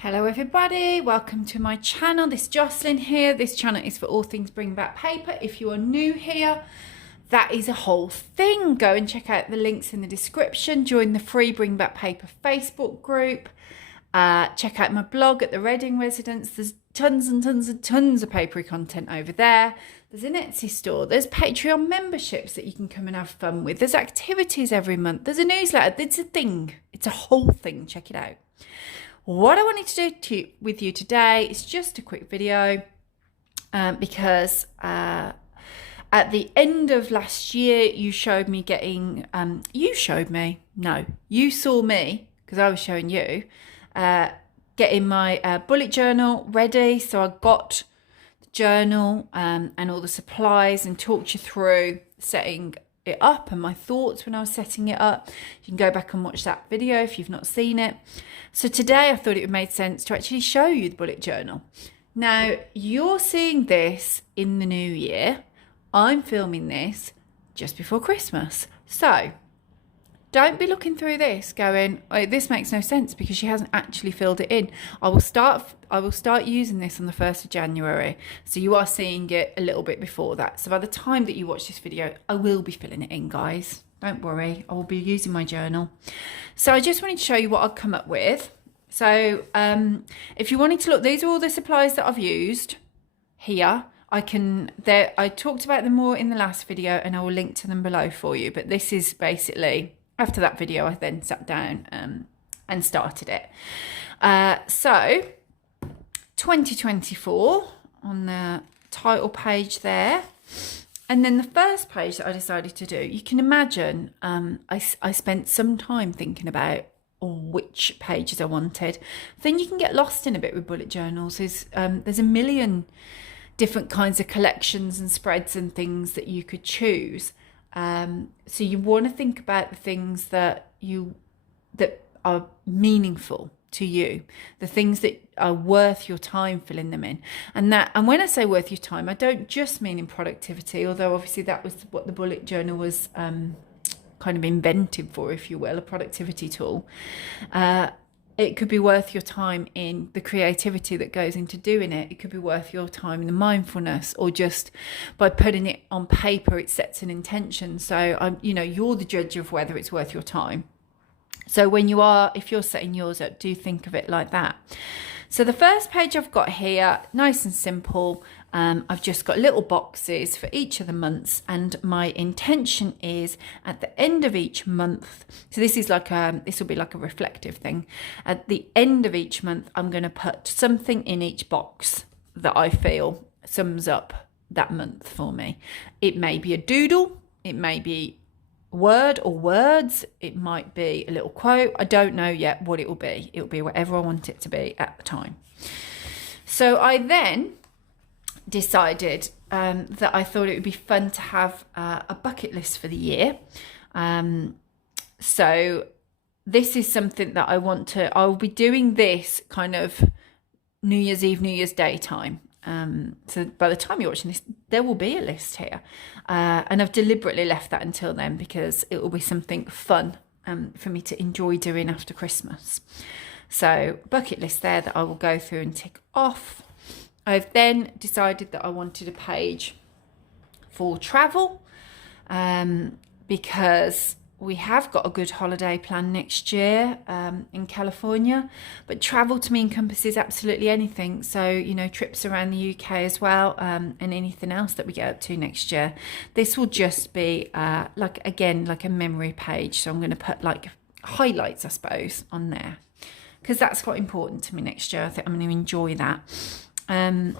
Hello everybody, welcome to my channel. This is Jocelyn here. This channel is for all things Bring Back Paper. If you are new here, that is a whole thing. Go and check out the links in the description. Join the free Bring Back Paper Facebook group. Check out my blog at the Reading Residence. There's tons and tons and tons of papery content over there. There's an Etsy store. There's Patreon memberships that you can come and have fun with. There's activities every month. There's a newsletter. It's a thing. It's a whole thing. Check it out. What I wanted to do with you today is just a quick video because at the end of last year, you showed me getting, you saw me, because I was showing you, getting my bullet journal ready. So I got the journal and all the supplies and talked you through setting it up and my thoughts when I was setting it up. You can go back and watch that video if you've not seen it. So today I thought it would make sense to actually show you the bullet journal. Now you're seeing this in the new year. I'm filming this just before Christmas. So don't be looking through this going, oh, this makes no sense because she hasn't actually filled it in. I will start using this on the 1st of January. So you are seeing it a little bit before that. So by the time that you watch this video, I will be filling it in, guys. Don't worry, I will be using my journal. So I just wanted to show you what I've come up with. So if you wanted to look, these are all the supplies that I've used here. I talked about them more in the last video and I will link to them below for you. But this is basically, after that video, I then sat down and started it. So 2024 on the title page there. And then the first page that I decided to do, you can imagine I spent some time thinking about which pages I wanted. Then you can get lost in a bit with bullet journals. There's a million different kinds of collections and spreads and things that you could choose. So you want to think about the things that are meaningful to you, the things that are worth your time filling them in. And when I say worth your time, I don't just mean in productivity, although obviously that was what the bullet journal was kind of invented for, if you will, a productivity tool. It could be worth your time in the creativity that goes into doing it. It could be worth your time in the mindfulness, or just by putting it on paper, it sets an intention. So you're the judge of whether it's worth your time. So if you're setting yours up, do think of it like that. So the first page I've got here, nice and simple. I've just got little boxes for each of the months, and my intention is at the end of each month. So this will be like a reflective thing. At the end of each month, I'm going to put something in each box that I feel sums up that month for me. It may be a doodle, it may be word or words, it might be a little quote. I don't know yet what it will be. It will be whatever I want it to be at the time. So I then decided that I thought it would be fun to have a bucket list for the year. So this is something that I'll be doing this kind of New Year's Eve, New Year's Day time. So by the time you're watching this, there will be a list here. And I've deliberately left that until then because it will be something fun for me to enjoy doing after Christmas. So bucket list there that I will go through and tick off. I've then decided that I wanted a page for travel because we have got a good holiday plan next year in California, but travel to me encompasses absolutely anything. So, trips around the UK as well, and anything else that we get up to next year. This will just be like a memory page. So I'm going to put like highlights, I suppose, on there because that's quite important to me next year. I think I'm going to enjoy that. I'm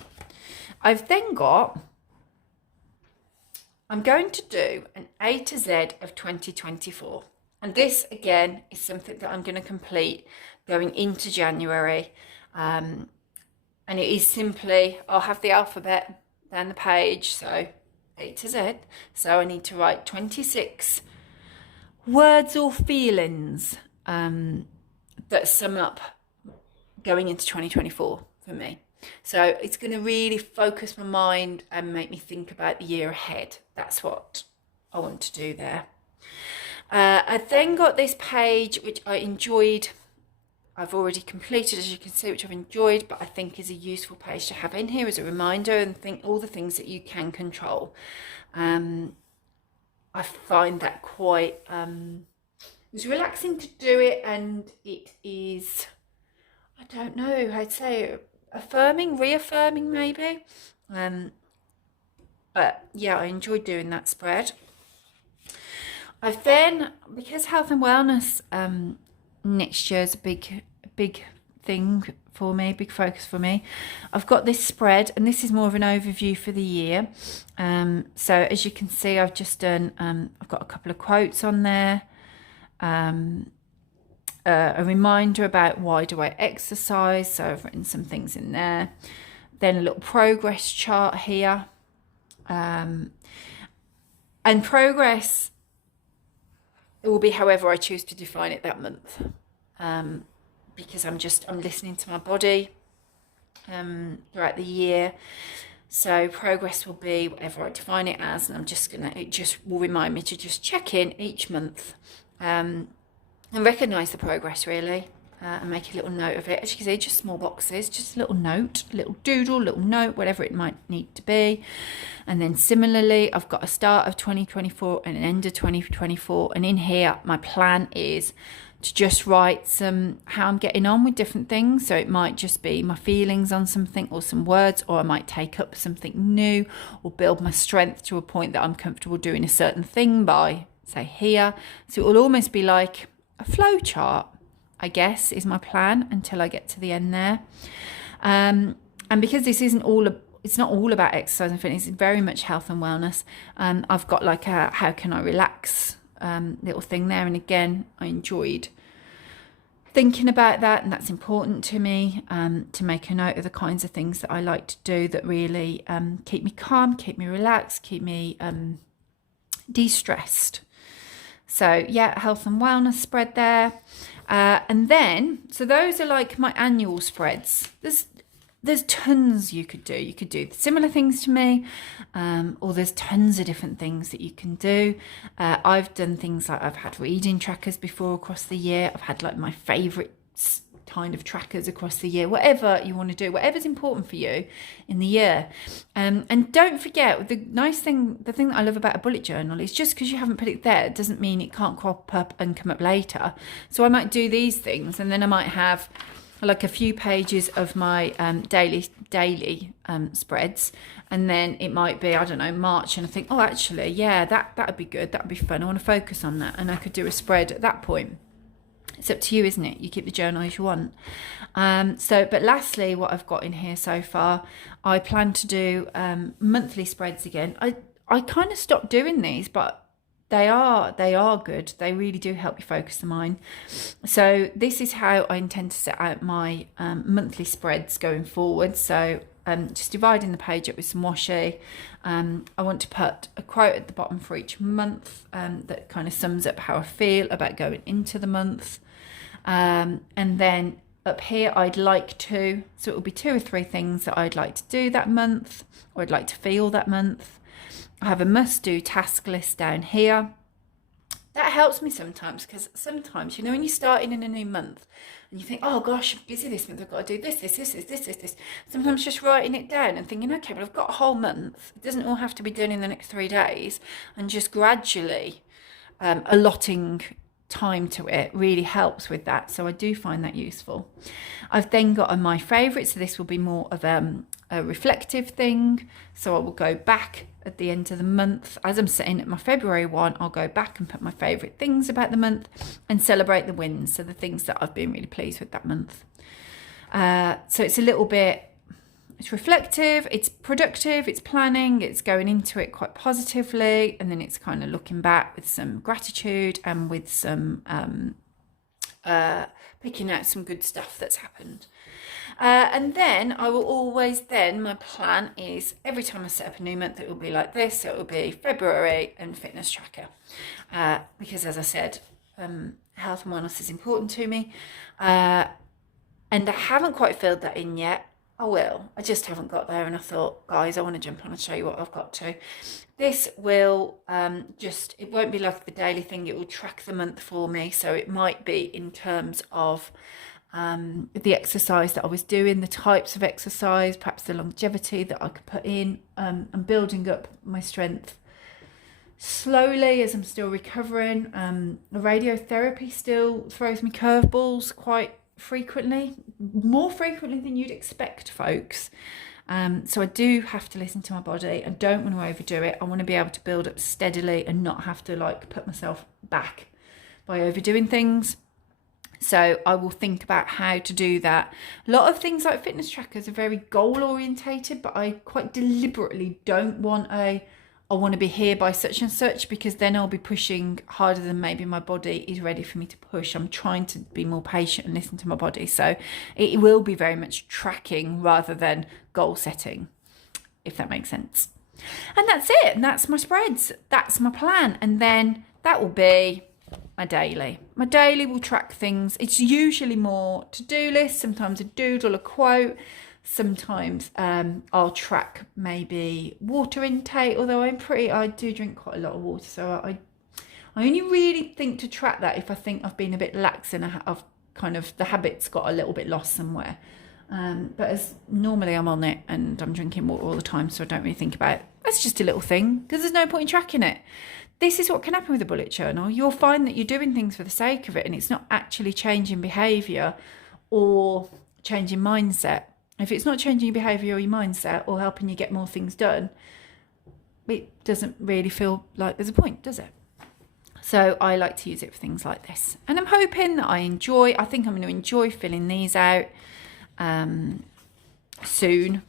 going to do an A to Z of 2024. And this, again, is something that I'm going to complete going into January. And it is simply, I'll have the alphabet down the page, so A to Z. So I need to write 26 words or feelings that sum up going into 2024 for me. So it's going to really focus my mind and make me think about the year ahead. That's what I want to do there. I then got this page, which I enjoyed I've already completed, as you can see, which I've enjoyed, but I think is a useful page to have in here as a reminder, and think all the things that you can control. I find that quite it's relaxing to do it, and it is, I don't know how to say it, affirming, reaffirming maybe. But yeah, I enjoyed doing that spread. I've then, because health and wellness next year is a big thing for me, big focus for me, I've got this spread, and this is more of an overview for the year. So as you can see, I've just done, I've got a couple of quotes on there, a reminder about why do I exercise, so I've written some things in there, then a little progress chart here, and progress, it will be however I choose to define it that month, because I'm listening to my body throughout the year. So progress will be whatever I define it as, and it just will remind me to just check in each month and recognise the progress really, and make a little note of it. As you can see, just small boxes, just a little note, a little doodle, little note, whatever it might need to be. And then similarly, I've got a start of 2024 and an end of 2024, and in here my plan is to just write how I'm getting on with different things. So it might just be my feelings on something, or some words, or I might take up something new, or build my strength to a point that I'm comfortable doing a certain thing by, say, here. So it will almost be like a flow chart, I guess, is my plan until I get to the end there. And because this isn't it's not all about exercise and fitness, it's very much health and wellness. I've got like a how can I relax little thing there, and again, I enjoyed thinking about that, and that's important to me, to make a note of the kinds of things that I like to do that really keep me calm, keep me relaxed, keep me de-stressed. So yeah, health and wellness spread there. And then, so those are like my annual spreads. There's tons you could do. You could do similar things to me, or there's tons of different things that you can do. I've done things like, I've had reading trackers before across the year. I've had like my favourites kind of trackers across the year, whatever you want to do, whatever's important for you in the year. And don't forget, the thing that I love about a bullet journal is just because you haven't put it there, it doesn't mean it can't crop up and come up later. So I might do these things, and then I might have like a few pages of my daily spreads, and then it might be, I don't know, March, and I think, oh, actually, yeah, that would be good, that would be fun, I want to focus on that, and I could do a spread at that point. It's up to you, isn't it? You keep the journal as you want. But lastly, what I've got in here so far, I plan to do monthly spreads again. I kind of stopped doing these, but they are good. They really do help you focus the mind. So this is how I intend to set out my monthly spreads going forward. So just dividing the page up with some washi. I want to put a quote at the bottom for each month that kind of sums up how I feel about going into the month. And then up here, I'd like to, so it will be 2 or 3 things that I'd like to do that month, or I'd like to feel that month. I have a must-do task list down here. That helps me sometimes, because sometimes, when you're starting in a new month and you think, oh gosh, I'm busy this month, I've got to do this. Sometimes just writing it down and thinking, okay, but I've got a whole month. It doesn't all have to be done in the next 3 days, and just gradually allotting time to it really helps with that. So I do find that useful. I've then got my favourites, so this will be more of a reflective thing. So I will go back at the end of the month. As I'm setting at my February one, I'll go back and put my favourite things about the month and celebrate the wins, so the things that I've been really pleased with that month. So it's a little bit, it's reflective, it's productive, it's planning, it's going into it quite positively, and then it's kind of looking back with some gratitude and with some picking out some good stuff that's happened. And then I will always my plan is every time I set up a new month, it will be like this. So it will be February and fitness tracker, because as I said, health and wellness is important to me, and I haven't quite filled that in yet. I will. I just haven't got there, and I thought, guys, I want to jump on and show you what I've got to. This will it won't be like the daily thing. It will track the month for me. So it might be in terms of the exercise that I was doing, the types of exercise, perhaps the longevity that I could put in, and building up my strength slowly as I'm still recovering. The radiotherapy still throws me curveballs quite frequently, more frequently than you'd expect, folks. So I do have to listen to my body. I don't want to overdo it. I want to be able to build up steadily and not have to like put myself back by overdoing things. So I will think about how to do that. A lot of things like fitness trackers are very goal orientated, but I quite deliberately don't want I want to be here by such and such, because then I'll be pushing harder than maybe my body is ready for me to push. I'm trying to be more patient and listen to my body. So it will be very much tracking rather than goal setting, if that makes sense. And that's it. And that's my spreads. That's my plan. And then that will be my daily. My daily will track things. It's usually more to-do lists, sometimes a doodle, a quote. Sometimes I'll track maybe water intake, although I do drink quite a lot of water, so I only really think to track that if I think I've been a bit lax and I've kind of, the habit's got a little bit lost somewhere. But as normally I'm on it and I'm drinking water all the time, so I don't really think about it. That's just a little thing, because there's no point in tracking it. This is what can happen with a bullet journal. You'll find that you're doing things for the sake of it, and it's not actually changing behaviour or changing mindset. If it's not changing your behaviour or your mindset or helping you get more things done, it doesn't really feel like there's a point, does it? So I like to use it for things like this. And I'm hoping that I think I'm going to enjoy filling these out soon.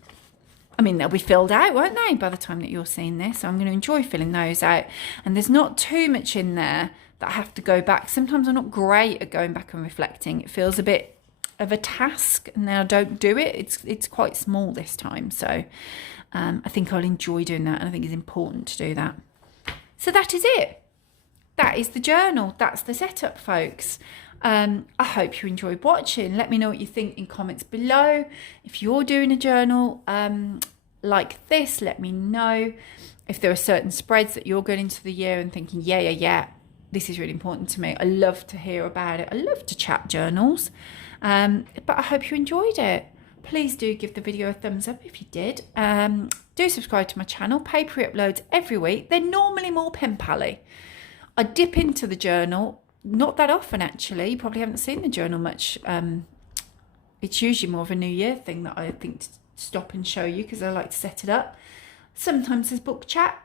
I mean, they'll be filled out, won't they, by the time that you're seeing this? So I'm going to enjoy filling those out. And there's not too much in there that I have to go back. Sometimes I'm not great at going back and reflecting. It feels a bit of a task, and now I don't do it. It's quite small this time, so I think I'll enjoy doing that, and I think it's important to do that. So that is it. That is the journal. That's the setup, folks. I hope you enjoyed watching. Let me know what you think in comments below. If you're doing a journal like this, let me know. If there are certain spreads that you're going into the year and thinking, yeah, this is really important to me. I love to hear about it. I love to chat journals. But I hope you enjoyed it. Please do give the video a thumbs up if you did. Do subscribe to my channel. Papery uploads every week. They're normally more pen pally. I dip into the journal, not that often actually. You probably haven't seen the journal much. It's usually more of a New Year thing that I think to stop and show you, because I like to set it up. Sometimes there's book chat,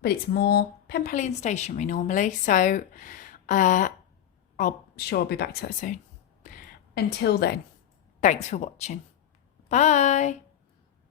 but it's more pen pally and stationery normally. So I'll be back to that soon. Until then, thanks for watching. Bye.